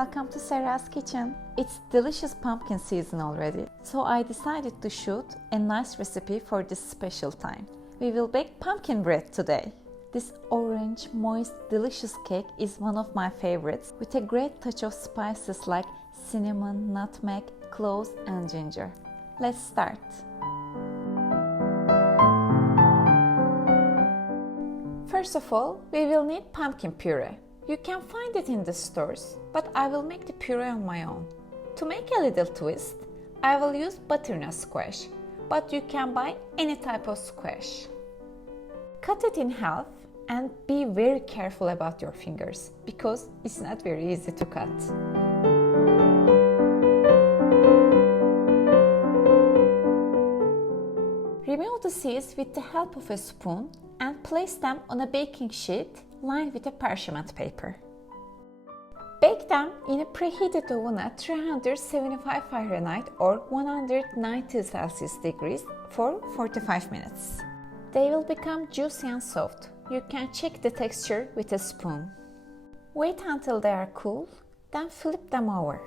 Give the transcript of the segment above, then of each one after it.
welcome to Sarah's Kitchen. It's delicious pumpkin season already, so I decided to shoot a nice recipe for this special time. We will bake pumpkin bread today. This orange, moist, delicious cake is one of my favorites with a great touch of spices like cinnamon, nutmeg, cloves and ginger. Let's start. First of all, we will need pumpkin puree. You can find it in the stores, but I will make the puree on my own. To make a little twist, I will use butternut squash, but you can buy any type of squash. Cut it in half and be very careful about your fingers because it's not very easy to cut. Remove the seeds with the help of a spoon and place them on a baking sheet lined with a parchment paper. Bake them in a preheated oven at 375 Fahrenheit or 190 Celsius degrees for 45 minutes. They will become juicy and soft. You can check the texture with a spoon. Wait until they are cool, then flip them over.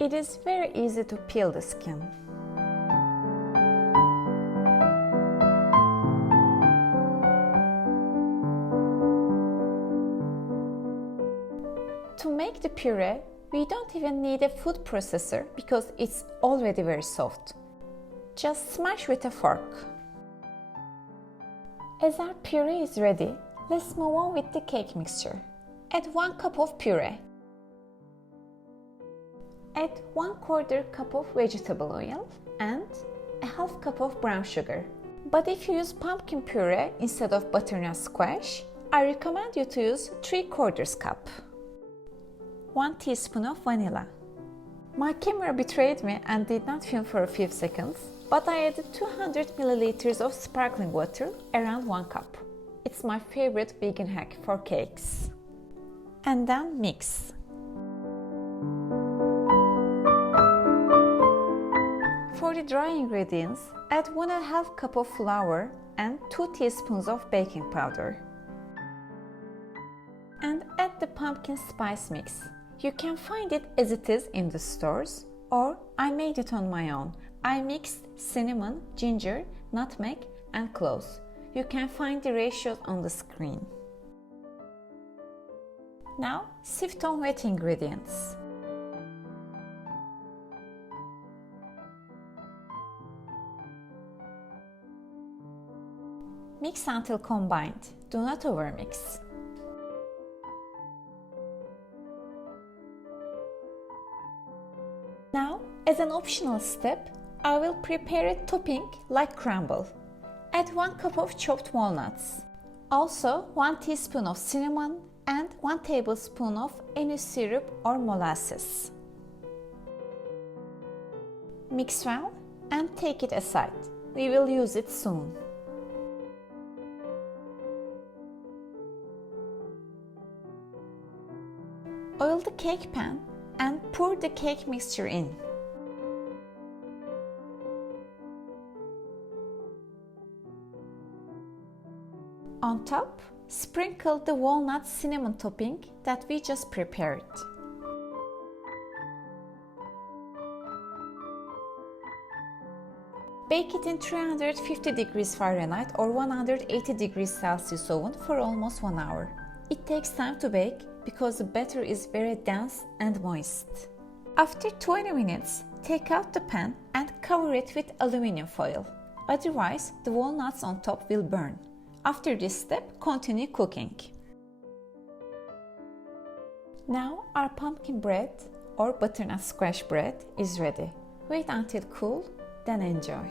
It is very easy to peel the skin. To make the puree, we don't even need a food processor because it's already very soft. Just smash with a fork. As our puree is ready, let's move on with the cake mixture. Add 1 cup of puree. Add 1/4 cup of vegetable oil and a half cup of brown sugar. But if you use pumpkin puree instead of butternut squash, I recommend you to use 3/4 cup. 1 teaspoon of vanilla. My camera betrayed me and did not film for a few seconds, but I added 200 milliliters of sparkling water, around 1 cup. It's my favorite vegan hack for cakes. And then mix. For the dry ingredients, add 1/2 cup of flour and 2 teaspoons of baking powder. And add the pumpkin spice mix. You can find it as it is in the stores, or I made it on my own. I mixed cinnamon, ginger, nutmeg and cloves. You can find the ratios on the screen. Now sift on wet ingredients. Mix until combined. Do not overmix. Now, as an optional step, I will prepare a topping like crumble. Add 1 cup of chopped walnuts. Also 1 teaspoon of cinnamon and 1 tablespoon of any syrup or molasses. Mix well and take it aside. We will use it soon. Oil the cake pan and pour the cake mixture in. On top, sprinkle the walnut cinnamon topping that we just prepared. Bake it in 350 degrees Fahrenheit or 180 degrees Celsius oven for almost 1 hour. It takes time to bake because the batter is very dense and moist. After 20 minutes, take out the pan and cover it with aluminum foil. Otherwise, the walnuts on top will burn. After this step, continue cooking. Now our pumpkin bread or butternut squash bread is ready. Wait until cool, then enjoy.